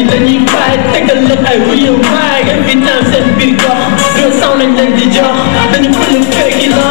yi dañuy fay tegal leen ay real waay nga fi naan seen biir gox doo saw nañ leen di jox dañu fële fekki la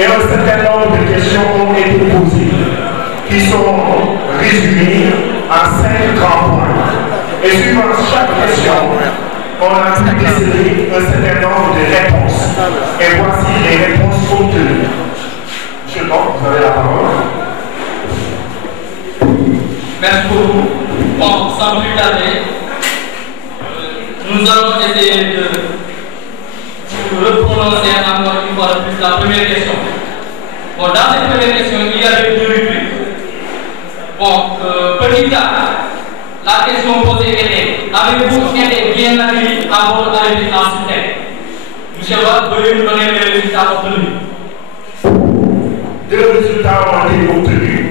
Et un certain nombre de questions ont été posées, qui sont résumées en 5 grands points. Et suivant chaque question, on a pu déceler un certain nombre de réponses. Et voici les réponses obtenues. Monsieur Tom, vous avez la parole. Merci beaucoup. Bon, sans plus tarder, nous allons essayer de reprononcer encore une fois de plus la première question. Bon, dans cette première question, il y avait 2 rubriques. Bon, petit A, la question posée était: avez-vous été bien accueilli à votre arrivée en Sudan? Monsieur Wade, veuillez nous donner les résultats obtenus. 2 résultats ont été obtenus,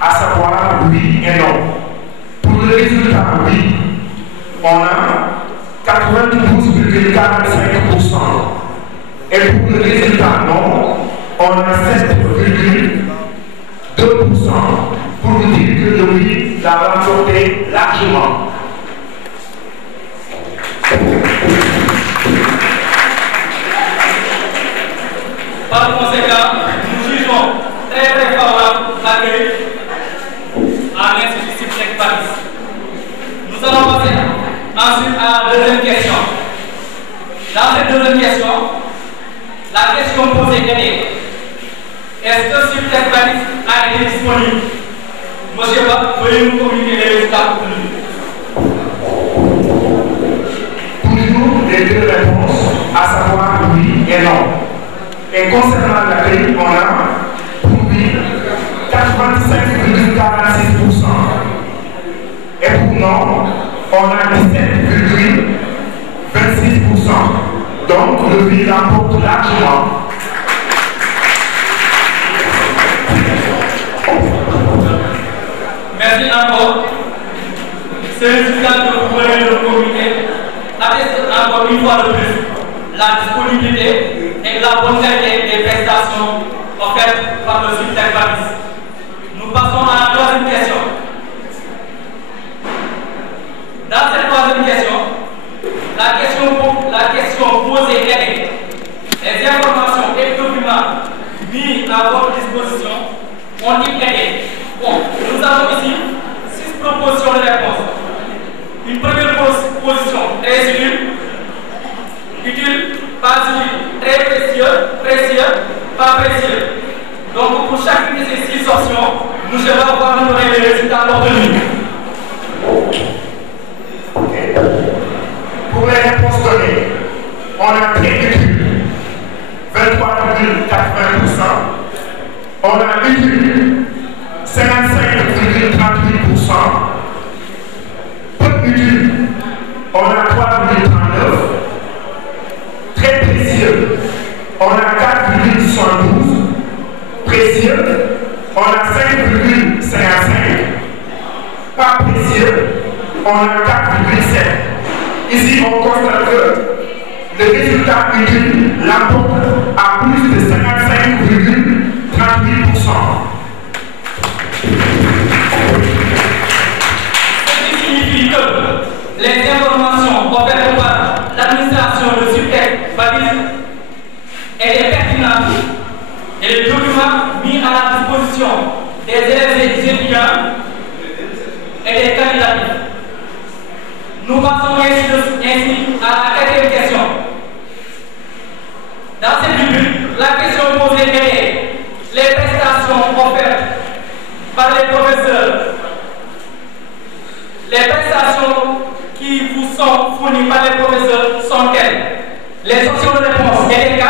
à savoir oui et non. Pour le résultat oui, on a 92,45%. Et pour le résultat non, on a 7,2%. Pour vous dire que le oui l'a remporté largement. Par conséquent, nous jugeons très favorable l'accueil à l'Institut deuxième question. Dans cette deuxième question, la question posée est: est-ce que Suptec Badis a été disponible? Monsieur Ba, veuillez nous communiquer les résultats obtenus. Toujours les deux réponses, à savoir oui et non. Et concernant l'accueil, on a pour oui 85,46%. Et pour non, on a 17,26%. Donc le oui l'emporte largement. Merci encore. Ce résultat que vous venez de communiquer atteste encore une fois de plus la disponibilité et la bonne qualité des prestations offertes par le Suptec Badis. Nous passons à la troisième question. Dans cette troisième question, la question posée est: les informations et documents mis à votre disposition ont-ils été? Bon, nous avons ici 6 propositions de réponse. Une première position, très utile, pas utile, très précieux, pas précieux. Donc pour chacune de ces 6 options, nous allons voir nous donner les résultats obtenus. Pour les réponses données, on a très utile 23,80%, on a utile 55,38%, peu utile, on a 3,39%, très précieux, on a 4,72%, précieux, on a 5,55%, pas précieux, on a 4,7%. Ici, on constate que le résultat utile l'emporte à plus de 55,38%. Ce qui signifie que les informations offertes par l'administration de Suptec Badis étaient pertinentes et les documents mis à la disposition des élèves et des étudiants étaient qualitatifs. Nous passons ainsi à la quatrième question. Dans cette rubrique, la question posée est: les prestations offertes par les professeurs, les prestations qui vous sont fournies par les professeurs sont-elles? Les options de réponse étaient 4.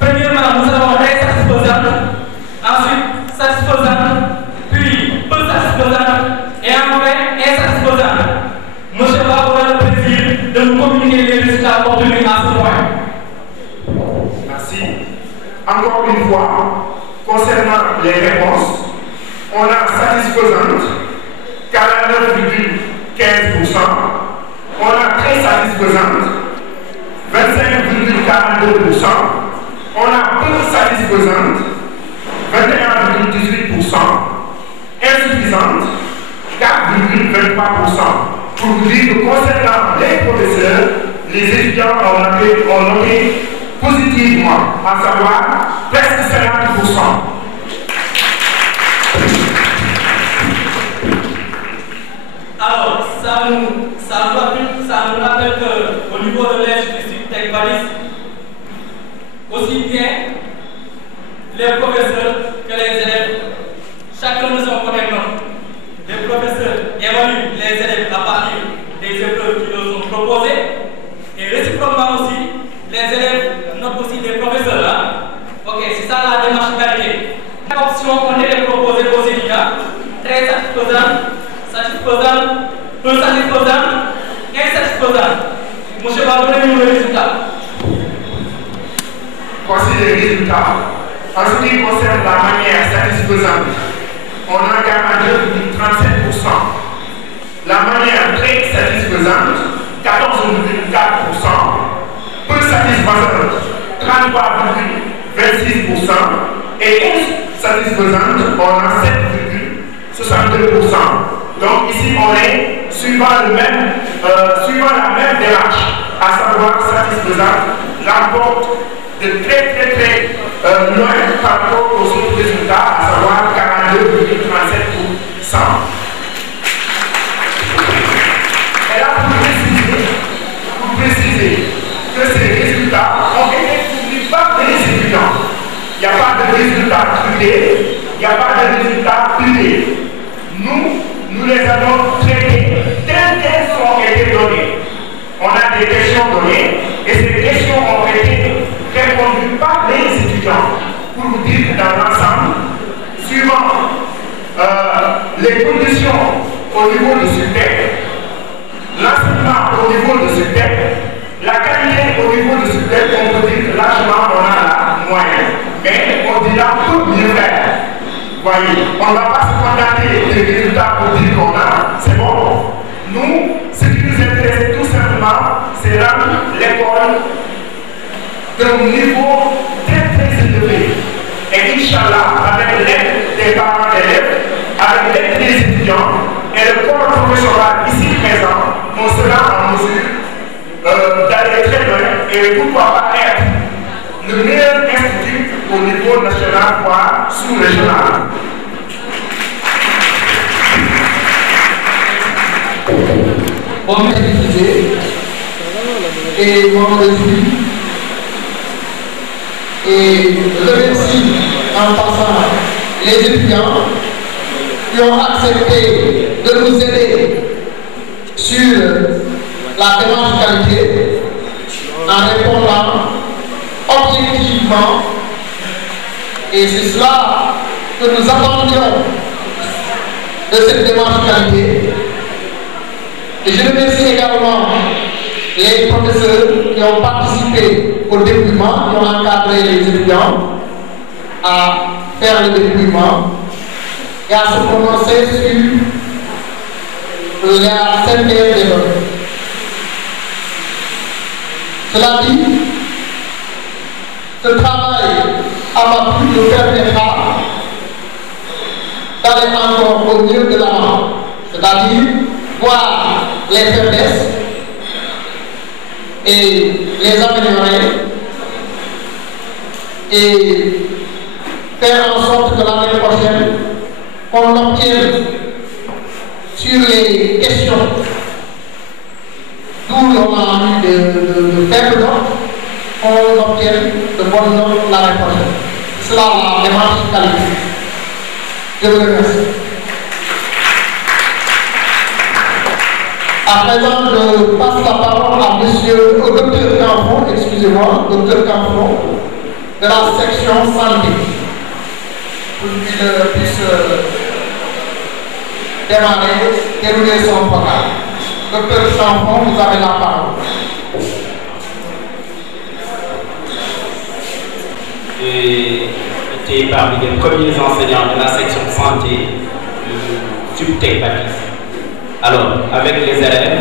Premièrement, nous avons très satisfaisante, ensuite satisfaisante, puis peu satisfaisante et enfin insatisfaisante. Monsieur Ba aura le plaisir de nous communiquer les résultats obtenus à ce point. Merci. Encore une fois, concernant les réponses, on a satisfaisante 49,15%, on a très satisfaisante 25,42%, on a peu satisfaisante 21,18%, insuffisante 4,23%. Pour vous dire que concernant les professeurs, les étudiants ont noté positivement, à savoir presque 50%. Alors, ça nous rappelle qu'au niveau de l'Institut Suptec Badis, aussi bien les professeurs que les élèves, chacun de son côté note. Les professeurs évaluent les élèves à partir des épreuves qui leur sont proposées et réciproquement aussi, les élèves notent aussi les professeurs. Hein? Ok, c'est ça la démarche qualité. Les options ont été proposées aux étudiants: très satisfaisantes, satisfaisantes, peu satisfaisantes, insatisfaisantes. Monsieur va donner le résultat. Voici les résultats. En ce qui concerne la manière satisfaisante, on a 42,37%. La manière très satisfaisante, 14,4%. Peu satisfaisante, 33,26%. Et insatisfaisante, on a 7,62%. Donc ici, on est suivant la même démarche, à savoir satisfaisante, l'emporte de très loin par rapport aux autres résultats, à savoir 42,37%. Et là, pour préciser, les conditions au niveau de ce texte, l'enseignement au niveau de ce texte, la qualité au niveau de ce texte, on peut dire que largement on a la moyenne. Mais on dira tout mieux faire. Voyez, on ne va pas se contenter des résultats pour dire qu'on a, c'est bon. Nous, ce qui nous intéresse tout simplement, c'est rendre l'école d'un niveau très très élevé. Et Inch'Allah, avec l'aide des parents d'élèves, avec l'aide des étudiants et le corps professoral ici présent, on sera en mesure d'aller très loin et pourquoi pas être le meilleur institut au niveau national, voire sous-régional. On m'a diffusé et m'en réjouis et je remercie en passant les étudiants qui ont accepté de nous aider sur la démarche qualité en répondant objectivement, et c'est cela que nous attendions de cette démarche qualité. Et je remercie également les professeurs qui ont participé au déploiement, qui ont encadré les étudiants à faire le déploiement et à se prononcer sur la synthèse des données. Cela dit, ce travail à ma plus nous permettra d'aller encore au mieux de l'avant, c'est-à-dire voir les faiblesses et les améliorer et faire en sorte que l'année prochaine, qu'on obtienne sur les questions d'où on a eu de faibles notes, on obtienne de bonnes notes l'année prochaine. C'est cela la démarche qualité. Je vous remercie. À présent, je passe la parole à monsieur, au docteur Canfon, excusez-moi, docteur Canfon, de la section santé, pour qu'il puisse dérouler son programme. Docteur Canfon, vous avez la parole. J'ai été parmi les premiers enseignants de la section santé du Subtech Baptiste. Alors, avec les élèves,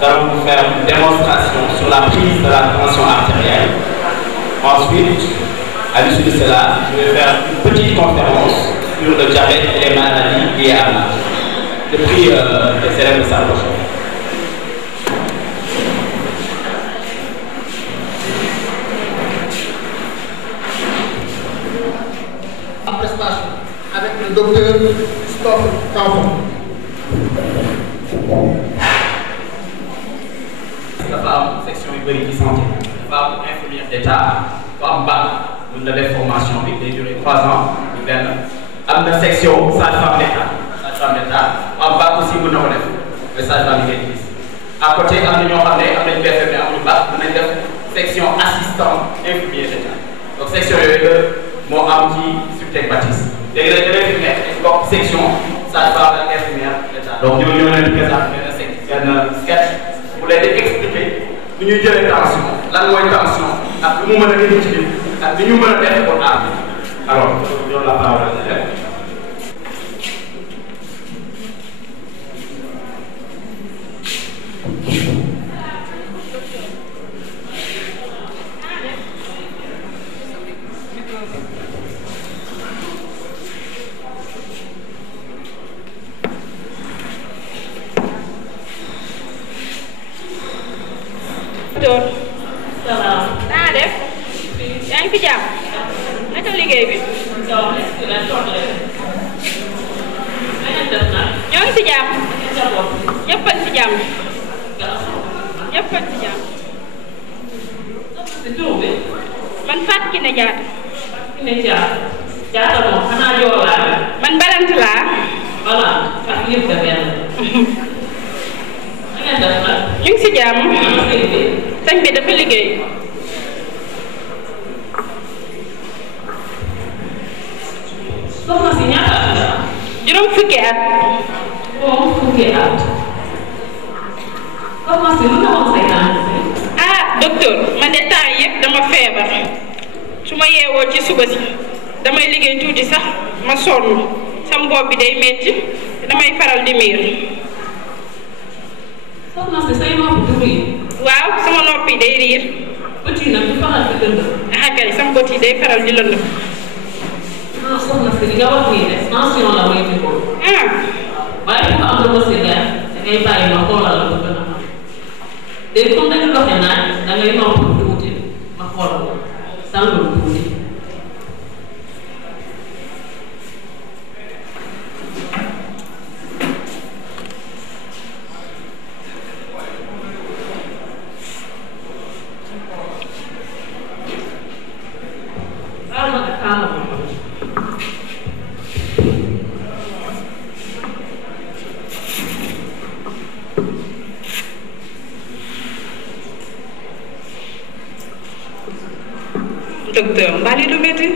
nous allons vous faire une démonstration sur la prise de la tension artérielle. Ensuite, à l'issue de cela, je vais faire une petite conférence sur le diabète et les maladies liées à l'âge. Je prie les élèves de s'approcher. La prestation avec le docteur Christophe Canfon. dafa am section yu bëri ci santé dafa am infirmière d'état dafa am bac mën na def formation bi day durer 3 ans bu benn am na section sage-femme d'état am bac aussi mën na ko def mais sage-femme yi ngeen gis à côté am na ñoo xam ne am nañu BFM mais amuñu bac mën nañ def section assistant infirmier d'état donc section yooyu la moo am ci Subtech Baptiste léegi nag da ngay fi nekk bokk section sage-femme ak infirmière d'état donc ñoo leen di présenté benn sketch bu leen di expliquer nu ñuy jëlee tension lan mooy tension ak lu mu mën a indi ci nit ak li ñu mën a def pour aar alors jox la parole à l'élève. salaam. naa def. yaa ngi fi jàmm. naka liggéey bi. ñoo ngi si jàmm. ñëpp a ngi si jàmm. ñëpp a ngi si jàmm. man Fatou Kiné Diatta. Diatta moom xanaa joolaa. man Balant laa. voilà ak yëpp da benn. ñu ngi si jàmm. sëñ bi dafa liggéey. soxna si ñaata at la. juróom fukki at. Bon fukki at. Comment c'est lu nga wax say tànk. ah docteur man de temps yëpp dama feebar su ma yeewoo ci suba si damay liggéey tuuti sax ma sonn sama bopp bi day metti damay faral di miir. soxna si say nopp du riir. waaw sama nopp yi day riir. bët yi nag du faral di lëndëm. ah kay sama bët yi day faral di lëndëm. ah soxna si li nga wax nii de tension la may di ko. waaye dafa am lu ma si leer da ngay bàyyi ma xoolal la ko gën a xam. léegi comme dañu doxee naaj da ngay nopp tuuti ma xoolal ko sànqal tuuti. docteur mbaa lii du métti.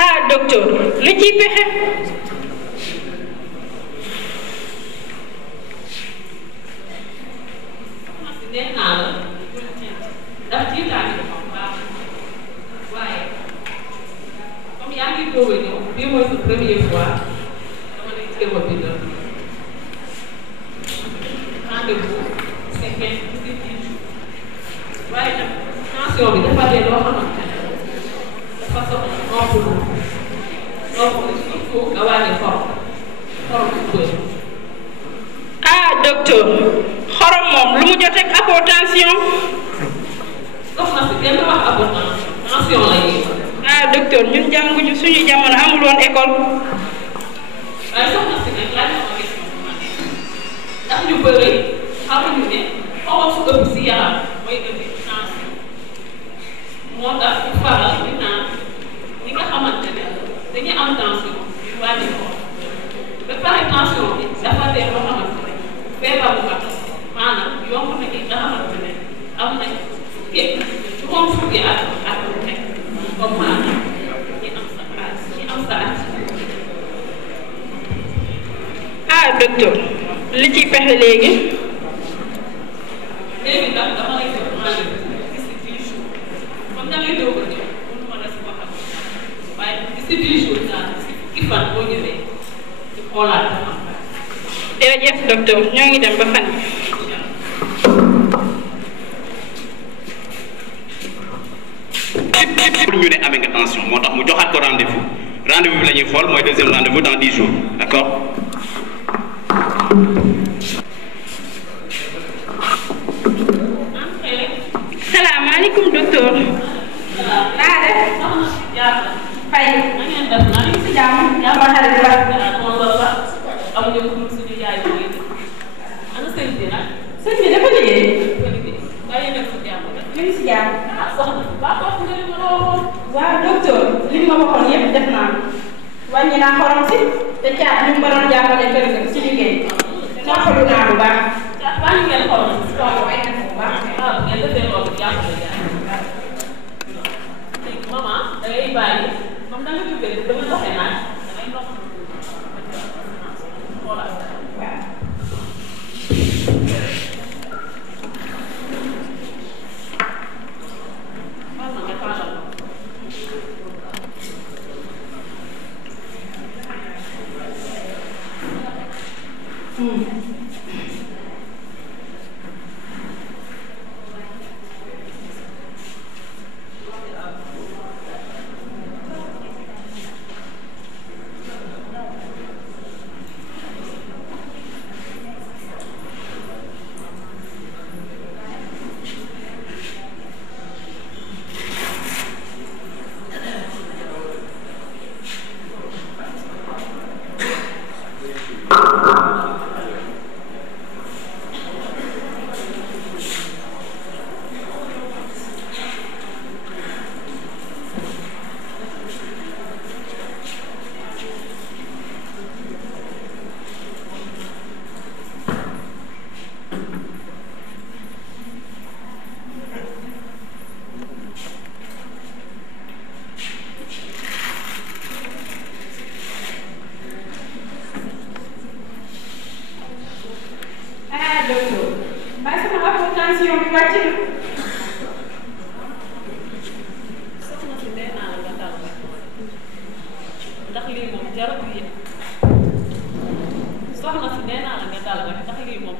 ah docteur lu ciy pexe. nee naa la ndax tiitaange dafa baax waaye comme yaa ngi doog a ñëw bii mooy sa première fois dama lay jéem a bindal rendez-vous c'est 15 jours waaye nag tension bi dafa dee loo xamante ne dafa soxla noppalu surtout nga wàññi xorom bu bëri. ah docteur xorom moom lu mu jotee ak hypotension. soxna si kenn wax hypotension tension la ñuy. ah docteur ñun jànguñu suñu jamono amul woon école. waaye soxna si nag laaj ma question bu ma ndax ñu bëri xamuñu ne xorom su ëpp si yaram mooy indi tension moo tax ñu faral di naan ñi nga xamante ne dañuy am tension yu wàññi ko ba pare tension bi dafa dee loo xamante ne feebar bu mag maanaam yomb na ñi nga xamante ne am nañ juróom fukki at ak lu nekk comme maanaam ñi am sa at. ah docteur li ciy pexe léegi. léegi nag dama lay def rendez-vous d'ici 10 jours comme da ngay doog a ñëw mënu ma la si waxal waaye d'ici 10 jours daal si fukki fan boo ñëwee di xoolaat dama am. jërëjëf docteur ñoo ngi dem ba fan. pour ñu ne amee nga tension moo tax mu joxaat ko rendez-vous bi la ñuy xool mooy deuxième rendez-vous dans 10 jours d'accord. salaamaaleykum docteur. naa def. fay. na ngeen def na ngeen si jàmm. sama xarit la. amuñu ko suñu yaay booy ana sëñ bi nag. sëñ bi dafa liggéey. bàyyi nekk si jàmm rek. mi ngi si jàmm. ah soxna si baax wax nga li ma la waxoon. waaw docteur li ma waxoon yëpp def naa ko. wàññi naa xorom si. te caat ñu ma doon jàppale kër ga si liggéey. noppalu naa bu baax. caat bàyyi ngeen xorom si. waaw ay na bu baax. waaw ngeen defee loolu jàppale bàyyi comme da nga jógee da nga doxee naan damay ndox voilà waaw.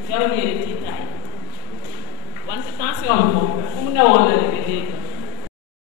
jarul yéene tiitaay wante tension bi moom fu mu newoon la demee léegi